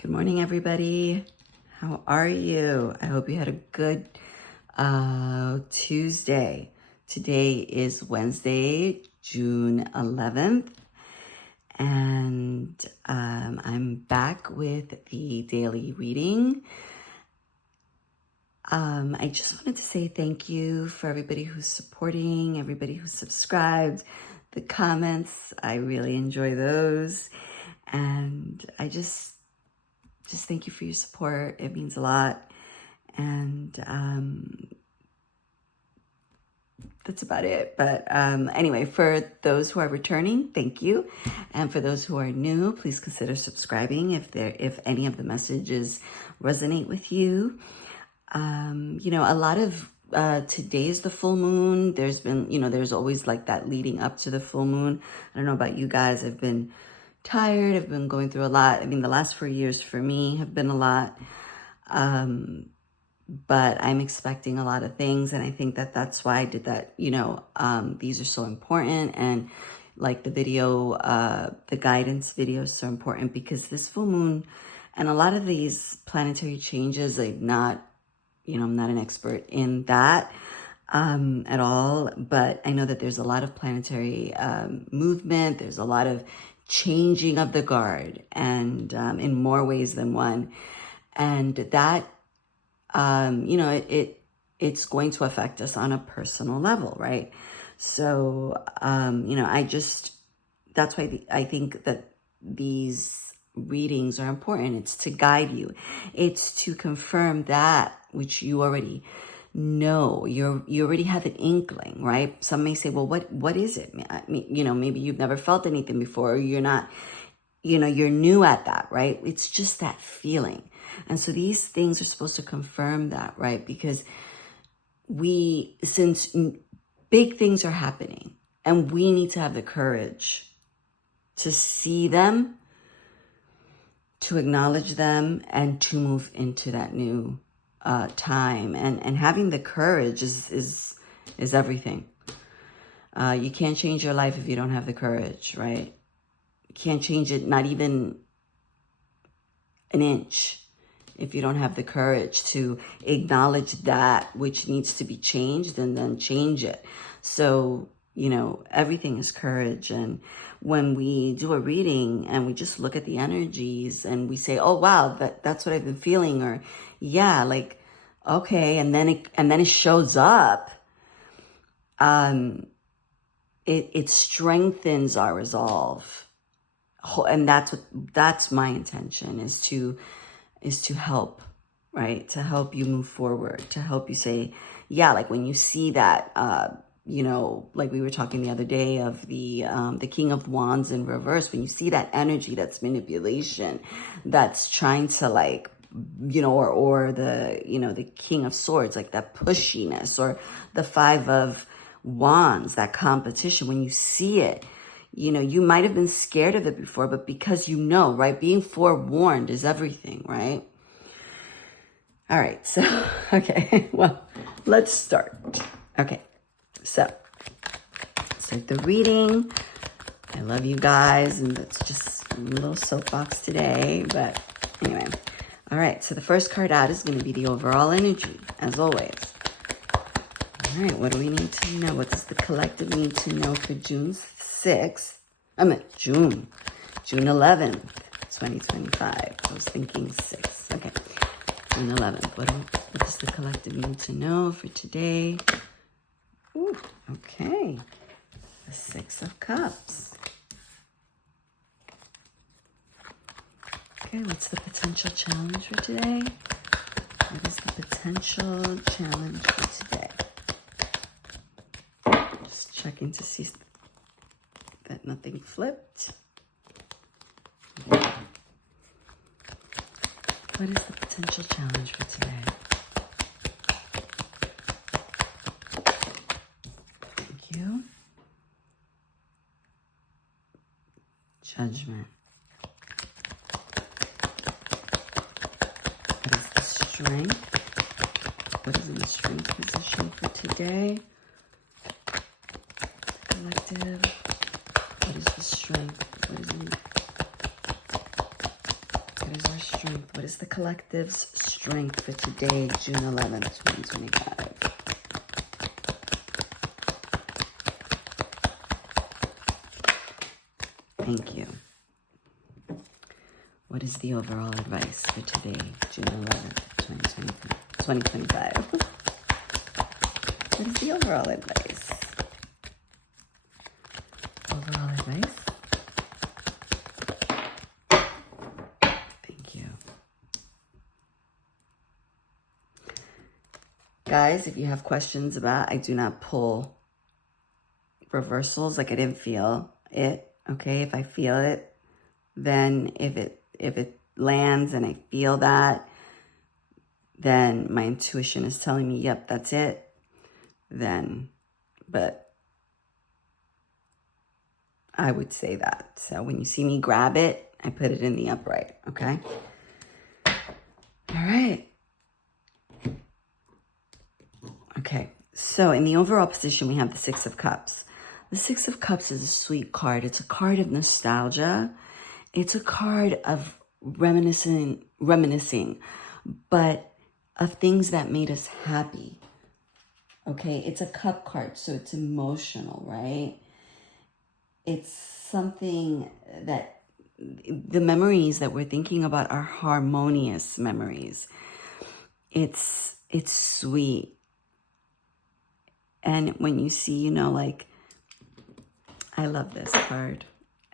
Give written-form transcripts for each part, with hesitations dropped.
Good morning, everybody. How are you? I hope you had a good Tuesday. Today is Wednesday, June 11th, and I'm back with the daily reading. I just wanted to say thank you for everybody who's supporting, everybody who subscribed, the comments. I really enjoy those. And I just thank you for your support. It means a lot. And that's about it. But anyway, for those who are returning, thank you. And for those who are new, please consider subscribing if any of the messages resonate with you. A lot of today is the full moon. There's been, there's always like that leading up to the full moon. I don't know about you guys. I've been tired. I've been going through a lot. I mean, the last 4 years for me have been a lot. But I'm expecting a lot of things. And I think that's why I did that. These are so important. And like the video, the guidance video is so important because this full moon and a lot of these planetary changes, I'm not an expert in that at all, but I know that there's a lot of planetary movement. There's a lot of changing of the guard, and in more ways than one. And that, it's going to affect us on a personal level, right? So, that's why I think that these readings are important. It's to guide you. It's to confirm that which you already know. You already have an inkling, right? Some may say, well, what is it? I mean, maybe you've never felt anything before, or you're not, you're new at that, right? It's just that feeling. And so these things are supposed to confirm that, right? Because since big things are happening and we need to have the courage to see them, to acknowledge them, and to move into that new time. And having the courage is everything. You can't change your life if you don't have the courage, right? You can't change it, not even an inch, if you don't have the courage to acknowledge that which needs to be changed and then change it. So, everything is courage. And when we do a reading and we just look at the energies and we say, oh, wow, that's what I've been feeling, or yeah, like, okay. And then it shows up. It strengthens our resolve. And that's my intention, is to help, right? To help you move forward, to help you say, yeah, like when you see that, like we were talking the other day of the King of Wands in reverse, when you see that energy, that's manipulation, that's trying to like, or the, the King of Swords, like that pushiness, or the Five of Wands, that competition, when you see it, you might have been scared of it before, but because right? Being forewarned is everything, right? All right. So, okay. Well, let's start. Okay. So the reading. I love you guys, and it's just a little soapbox today, but anyway. All right. So the first card out is going to be the overall energy, as always. All right. What do we need to know? What does the collective need to know for June 11th, 2025. I was thinking 6. Okay. June 11th. What does the collective need to know for today? Ooh, okay. The 6 of Cups. Okay, what's the potential challenge for today? What is the potential challenge for today? Just checking to see that nothing flipped. What is the potential challenge for today? Thank you. Judgment. What is the strength? What is in the strength position for today? Collective. What is the strength? What is our strength? strength? What is the collective's strength for today, June 11th, 2025? Thank you. What is the overall advice for today, June 11th, 2025? What is the overall advice? Overall advice? Thank you. Guys, if you have questions about, I do not pull reversals, like I didn't feel it, okay? If I feel it, then if it lands and I feel that, then my intuition is telling me, yep, that's it, then, but I would say that. So when you see me grab it, I put it in the upright, okay? All right. Okay, so in the overall position, we have the Six of Cups. The Six of Cups is a sweet card. It's a card of nostalgia. It's a card of reminiscing, but of things that made us happy. Okay, it's a cup card, so it's emotional, right? It's something that the memories that we're thinking about are harmonious memories. It's sweet. And when you see, you know, like, I love this card.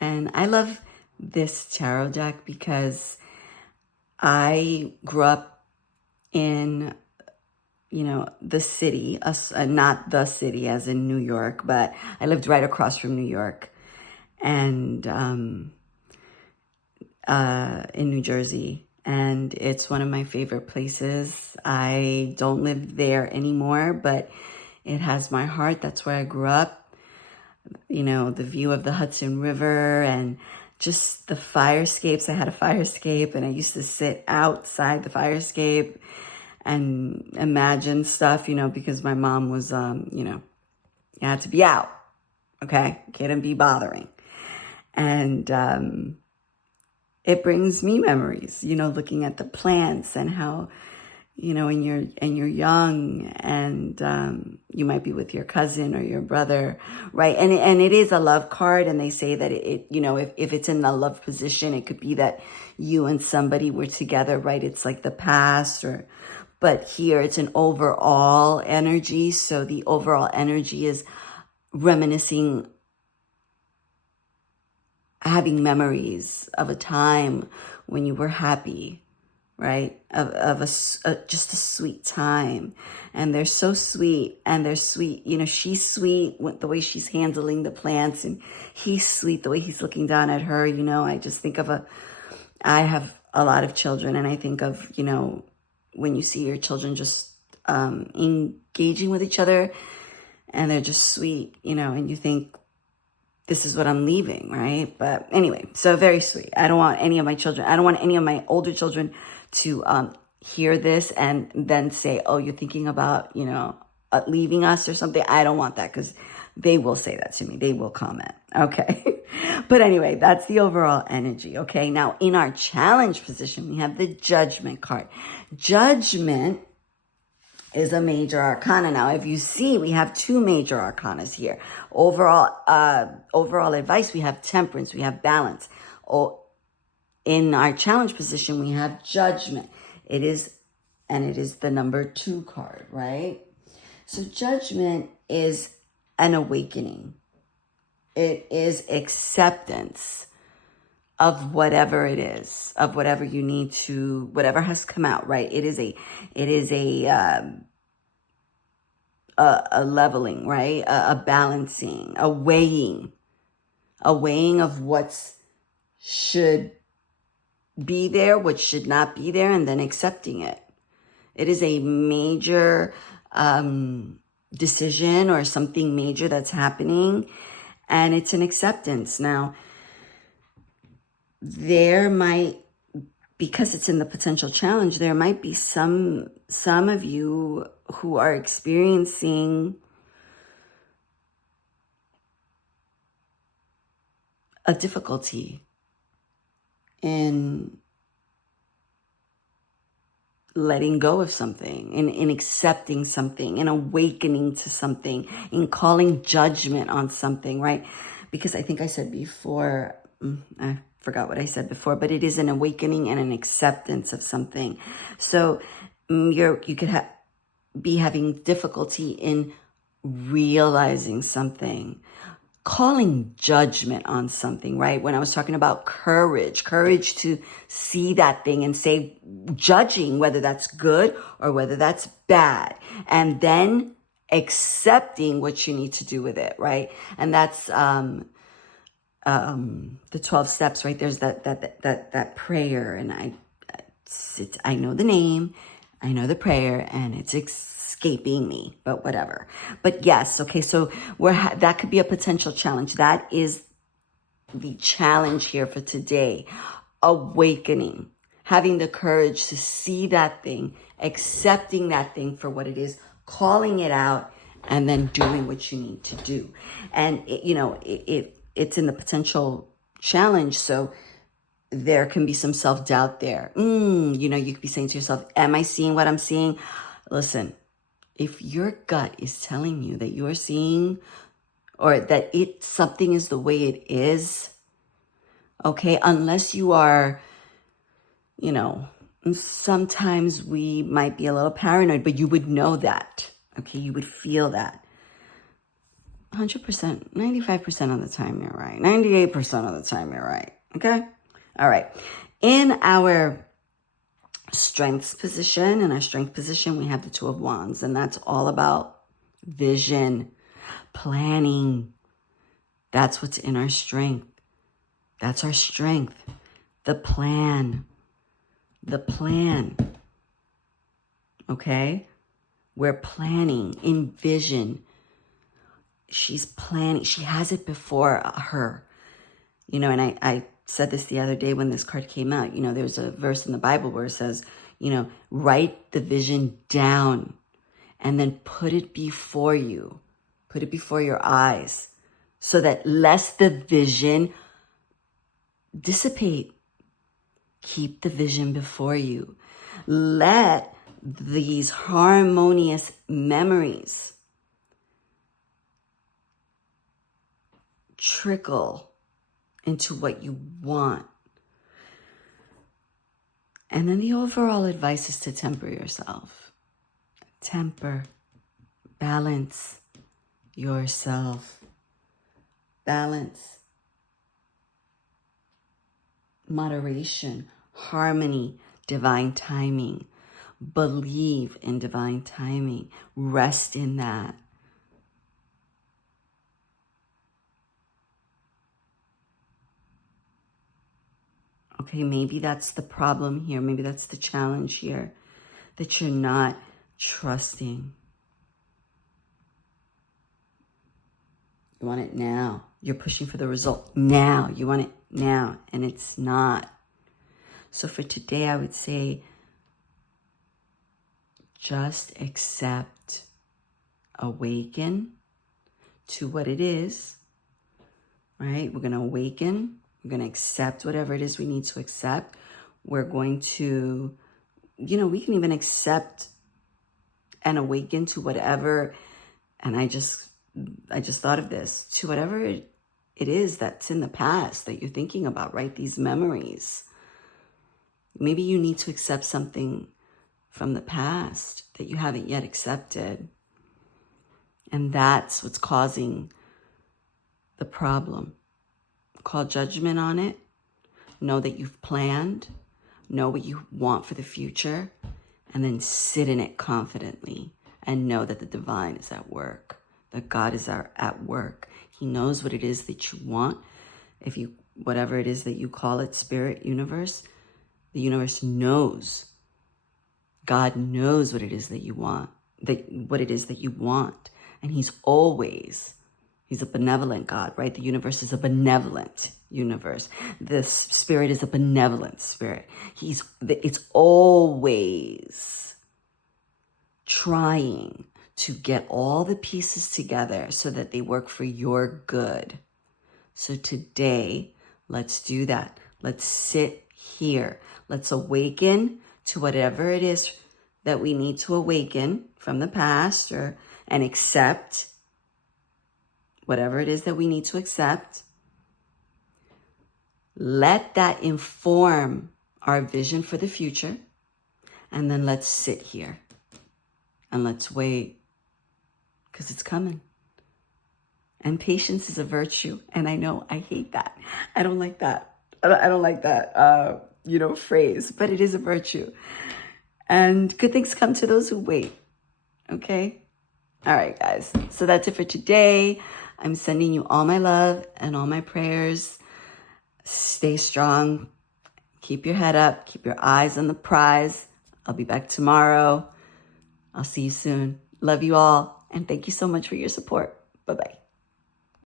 And I love this tarot deck because I grew up in, you know, the city, not the city as in New York, but I lived right across from New York and in New Jersey. And it's one of my favorite places. I don't live there anymore, but it has my heart. That's where I grew up. You know, the view of the Hudson River and just the fire escapes. I had a fire escape and I used to sit outside the fire escape and imagine stuff, you know, because my mom was, you know, you had to be out, okay? Couldn't be bothering. And it brings me memories, you know, looking at the plants and how, you know, and you're young and you might be with your cousin or your brother, right? And it is a love card, and they say that it you know, if it's in a love position, it could be that you and somebody were together, right? It's like the past, but here it's an overall energy. So the overall energy is reminiscing, having memories of a time when you were happy, right? Of just a sweet time. And they're so sweet, and they're sweet. You know, she's sweet with the way she's handling the plants, and he's sweet the way he's looking down at her. You know, I just think of I have a lot of children, and I think of, you know, when you see your children just engaging with each other and they're just sweet, you know, and you think, this is what I'm leaving, right? But anyway, so very sweet. I don't want any of my older children to hear this and then say, oh, you're thinking about, you know, leaving us or something. I don't want that, because they will say that to me. They will comment. Okay. But anyway, that's the overall energy. Okay. Now in our challenge position, we have the Judgment card. Judgment is a major arcana. Now, if you see, we have two major arcanas here. Overall advice, we have Temperance, we have Balance. In our challenge position, we have Judgment. It is the number 2 card, right? So Judgment is an awakening. It is acceptance of whatever it is, of whatever you need to, whatever has come out, right? It is a leveling, right? A balancing, a weighing of what should be there, what should not be there, and then accepting it. It is a major decision or something major that's happening, and it's an acceptance. Now, there might, because it's in the potential challenge, there might be some of you who are experiencing a difficulty in letting go of something, in accepting something, in awakening to something, in calling judgment on something, right? Because I think I said before, I forgot what I said before, but it is an awakening and an acceptance of something. So you could be having difficulty in realizing something, calling judgment on something, right? When I was talking about courage to see that thing and say, judging whether that's good or whether that's bad, and then accepting what you need to do with it, right? And that's the 12 steps, right? There's that prayer, and I know the name, I know the prayer, and it's escaping me, but whatever. But yes, okay, so that could be a potential challenge. That is the challenge here for today. Awakening, having the courage to see that thing, accepting that thing for what it is, calling it out, and then doing what you need to do. And it's in the potential challenge, so there can be some self-doubt there. You could be saying to yourself, am I seeing what I'm seeing? Listen, if your gut is telling you that you're seeing, or that something is the way it is, okay, unless you are, sometimes we might be a little paranoid, but you would know that, okay, you would feel that. 100%, 95% of the time you're right. 98% of the time you're right, okay? All right. In our strengths position, we have the Two of Wands, and that's all about vision, planning. That's what's in our strength. That's our strength. The plan. Okay? We're planning in vision. She's planning. She has it before her. And I said this the other day when this card came out. There's a verse in the Bible where it says, write the vision down and then put it before you. Put it before your eyes so that lest the vision dissipate. Keep the vision before you. Let these harmonious memories trickle into what you want. And then the overall advice is to temper yourself. Temper, balance yourself. Balance, moderation, harmony, divine timing. Believe in divine timing. Rest in that. Okay, maybe that's the problem here. Maybe that's the challenge here, that you're not trusting. You want it now. You're pushing for the result now. You want it now, and it's not. So for today, I would say just accept, awaken to what it is, right? We're going to awaken. We're going to accept whatever it is we need to accept. We're going to, we can even accept and awaken to whatever, and I just thought of this, to whatever it is that's in the past that you're thinking about, right? These memories. Maybe you need to accept something from the past that you haven't yet accepted. And that's what's causing the problem. Call judgment on it. Know that you've planned. Know what you want for the future. And then sit in it confidently. And know that the divine is at work. That God is at work. He knows what it is that you want. Whatever it is that you call it, spirit, universe, the universe knows. God knows what it is that you want. What it is that you want. And He's a benevolent God, right? The universe is a benevolent universe. The spirit is a benevolent spirit. It's always trying to get all the pieces together so that they work for your good. So today, let's do that. Let's sit here. Let's awaken to whatever it is that we need to awaken from the past and accept whatever it is that we need to accept. Let that inform our vision for the future. And then let's sit here and let's wait, because it's coming. And patience is a virtue. And I know I hate that. I don't like that. I don't like that, phrase, but it is a virtue. And good things come to those who wait. Okay? All right, guys. So that's it for today. I'm sending you all my love and all my prayers. Stay strong. Keep your head up. Keep your eyes on the prize. I'll be back tomorrow. I'll see you soon. Love you all. And thank you so much for your support. Bye-bye.